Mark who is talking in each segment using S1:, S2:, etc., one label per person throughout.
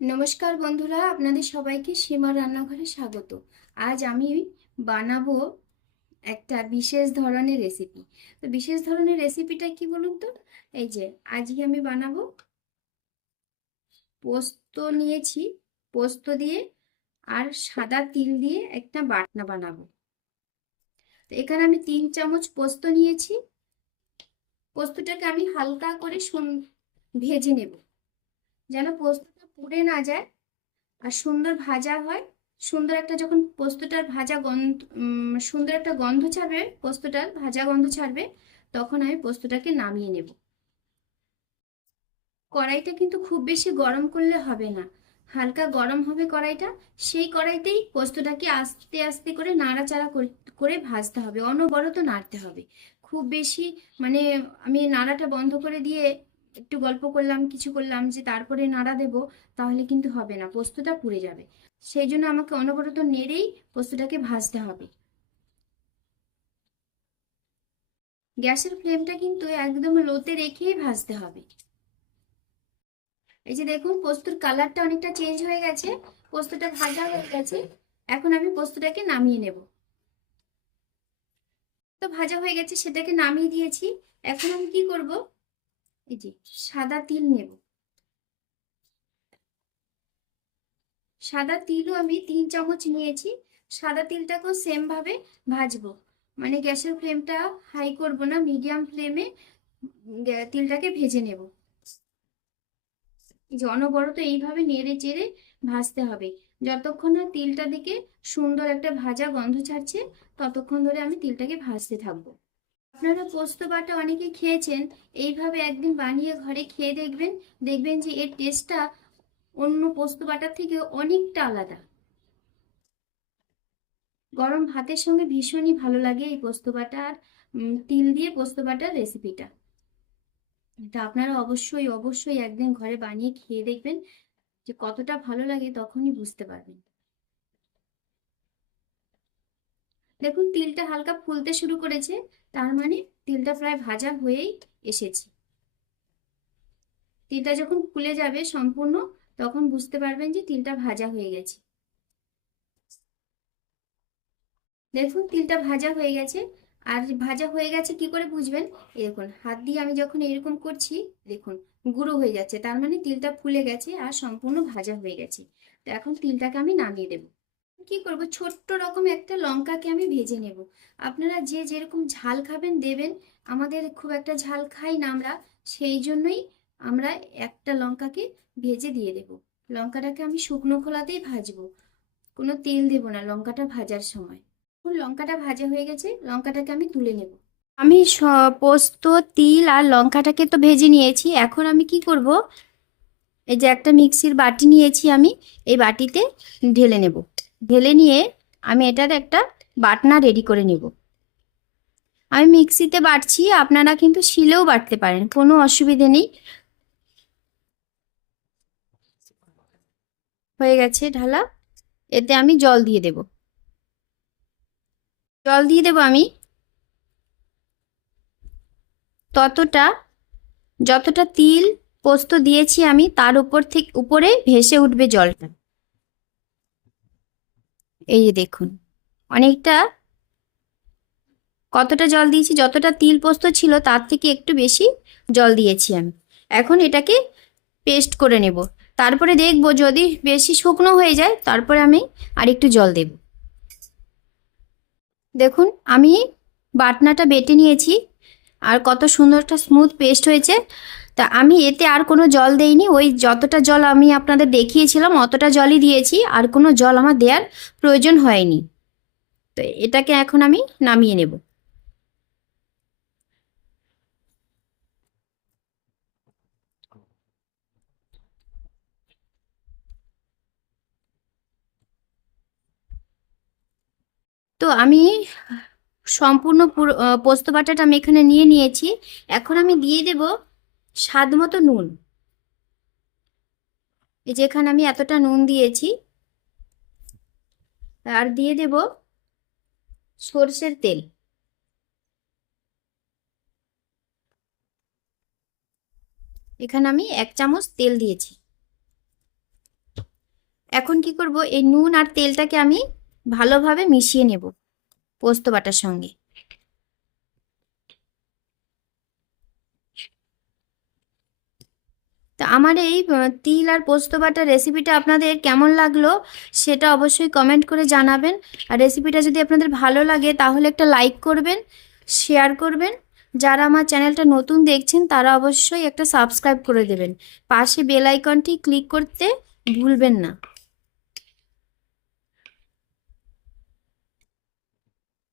S1: নমস্কার বন্ধুরা, আপনাদের সবাইকে সীমার রান্নাঘরে স্বাগত। আজ আমি বানাবো একটা বিশেষ ধরনের রেসিপি তো বিশেষ ধরনের রেসিপিটা কি বলুন তো? এই যে, আজকে আমি বানাবো পোস্ত নিয়েছি, পোস্ত দিয়ে আর সাদা তিল দিয়ে একটা বাটনা বানাবো। তো এখানে আমি তিন চামচ পোস্ত নিয়েছি। পোস্তটাকে আমি হালকা করে ভেজে নেব। যেন পোস্তটা পুড়ে না যায় আর সুন্দর ভাজা হয়। সুন্দর একটা যখন পোস্তটার ভাজা গন্ধ সুন্দর একটা গন্ধ ছাড়বে, পোস্তটার ভাজা গন্ধ ছাড়বে, তখন আমি পোস্তটাকে নামিয়ে নেব। কড়াইটা কিন্তু খুব বেশি গরম করলে হবে না। হালকা গরম হবে কড়াইটা, সেই কড়াইতেই পোস্তটাকে আস্তে আস্তে করে নাড়াচাড়া করে ভাজতে হবে, অনবরত নাড়তে হবে। খুব বেশি মানে আমি নাড়াটা বন্ধ করে দিয়ে একটু গল্প করলাম, কিছু করলাম যে তারপরে নাড়া দেব, তাহলে কিন্তু হবে না, পোস্তটা পুড়ে যাবে। সেই জন্য আমাকে অনবরত নেড়েই পোস্তটাকে ভাজতে হবে। গ্যাসের ফ্লেমটা কিন্তু একদম লোতে রেখেই ভাজতে হবে। এই যে দেখুন, পোস্তর কালারটা অনেকটা চেঞ্জ হয়ে গেছে, পোস্তটা ভাজা হয়ে গেছে, এখন আমি পোস্তটাকে নামিয়ে নেব। তো ভাজা হয়ে গেছে, সেটাকে নামিয়ে দিয়েছি। এখন আমি কি করব? এই যে সাদা তিল নেব। সাদা তিলও আমি তিন চামচ নিয়েছি, সাদা তিলটাকেও সেম ভাবে ভাজবো। মানে গ্যাসের ফ্লেমটা হাই করব না মিডিয়াম ফ্লেমে তিলটাকে ভেজে নেব। যে এইভাবে নেড়ে চেড়ে ভাজতে হবে। যতক্ষণ না তিলটা দিকে সুন্দর একটা ভাজা গন্ধ ছাড়ছে, ততক্ষণ ধরে আমি তিলটাকে ভাজতে থাকব। আপনারা পোস্ত বাটা অনেকে খেয়েছেন, এইভাবে একদিন বানিয়ে ঘরে খেয়ে দেখবেন দেখবেন যে এর টেস্টটা অন্য পোস্ত বাটার থেকে অনেকটা আলাদা। গরম ভাতের সঙ্গে ভীষণই ভালো লাগে এই পোস্ত বাটা আর তিল দিয়ে পোস্ত বাটার রেসিপিটা তা আপনারা অবশ্যই অবশ্যই একদিন ঘরে বানিয়ে খেয়ে দেখবেন যে কতটা ভালো লাগে তখনই বুঝতে পারবেন। দেখুন, তিলটা হালকা ফুলতে শুরু করেছে, তার মানে তিলটা প্রায় ভাজা হয়েই এসেছে। তিলটা যখন ফুলে যাবে সম্পূর্ণ, তখন বুঝতে পারবেন যে তিলটা ভাজা হয়ে গেছে। দেখুন, তিলটা ভাজা হয়ে গেছে। আর ভাজা হয়ে গেছে কি করে বুঝবেন? দেখুন, হাত দিয়ে আমি যখন এরকম করছি, দেখুন, গুঁড়ো হয়ে যাচ্ছে, তার মানে তিলটা ফুলে গেছে আর সম্পূর্ণ ভাজা হয়ে গেছে। তো এখন তিলটাকে আমি নামিয়ে দেব। কি করব? ছোট্ট রকম একটা লঙ্কাকে আমি ভেজে নেব। আপনারা যে যেরকম ঝাল খাবেন দেবেন। আমাদের খুব একটা ঝাল খাই না আমরা। সেই জন্যই আমরা একটা লঙ্কাকে ভেজে দিয়ে দেব। লঙ্কাটাকে আমি শুকনো খোলাতেই ভাজবো। কোনো তেল দেব না লঙ্কাটা ভাজার সময়। লঙ্কাটা ভাজা হয়ে গেছে। লঙ্কাটাকে আমি তুলে নেব। আমি পোস্ত, তিল আর লঙ্কাটাকে তো ভেজে নিয়েছি। এখন আমি কি করব? এই যে একটা মিক্সির বাটি নিয়েছি আমি। এই বাটিতে ঢেলে নেব। ঢেলে নিয়ে আমি এটার একটা বাটনা রেডি করে নেব। আমি মিক্সিতে বাটছি, আপনারা কিন্তু শিলেও বাটতে পারেন, কোনো অসুবিধে নেই। হয়ে গেছে ঢালা, এতে আমি জল দিয়ে দেব। জল দিয়ে দেব আমি ততটা, যতটা তিল পোস্ত দিয়েছি আমি, তার উপর থেকে, উপরে ভেসে উঠবে জলটা। এই যে দেখুন, অনেকটা কতটা জল দিয়েছি? যতটা তিল পোস্ত ছিল, তার থেকে একটু বেশি জল দিয়েছি আমি। এখন এটাকে পেস্ট করে নেব। তারপরে দেখব যদি বেশি শুকনো হয়ে যায়, তারপরে আমি আর একটু জল দেব। দেখুন, আমি বাটনাটা বেটে নিয়েছি। আর কত সুন্দর একটা স্মুথ পেস্ট হয়েছে। তা আমি এতে আর কোনো জল দেইনি, ওই যতটা জল আমি আপনাদের দেখিয়েছিলাম, অতটা জলই দিয়েছি, আর কোনো জল আমার দেওয়ার প্রয়োজন হয়নি। তো এটাকে এখন আমি নামিয়ে নেব। তো আমি সম্পূর্ণ পোস্ত বাটাটা আমি এখানে নিয়ে নিয়েছি। এখন আমি দিয়ে দেব স্বাদ মতো নুন। এই যে এখানে আমি এতটা নুন দিয়েছি। আর দিয়ে দেব সর্ষের তেল। এখানে আমি এক চামচ তেল দিয়েছি। এখন কি করব? এই নুন আর তেলটাকে আমি ভালোভাবে মিশিয়ে নেব পোস্ত বাটার সঙ্গে। তা আমার এই তিল আর পোস্ত বাটার রেসিপিটা আপনাদের কেমন লাগল সেটা অবশ্যই কমেন্ট করে জানাবেন। আর রেসিপিটা যদি আপনাদের ভালো লাগে তাহলে একটা লাইক করবেন শেয়ার করবেন। যারা আমার চ্যানেলটা নতুন দেখছেন তারা অবশ্যই একটা সাবস্ক্রাইব করে দেবেন। পাশে বেল আইকনটি ক্লিক করতে ভুলবেন না।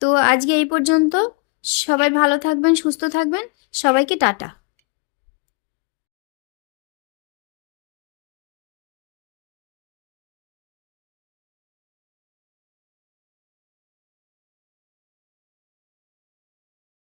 S1: তো আজকে এই পর্যন্ত। সবাই ভালো থাকবেন, সুস্থ থাকবেন। সবাইকে টাটা।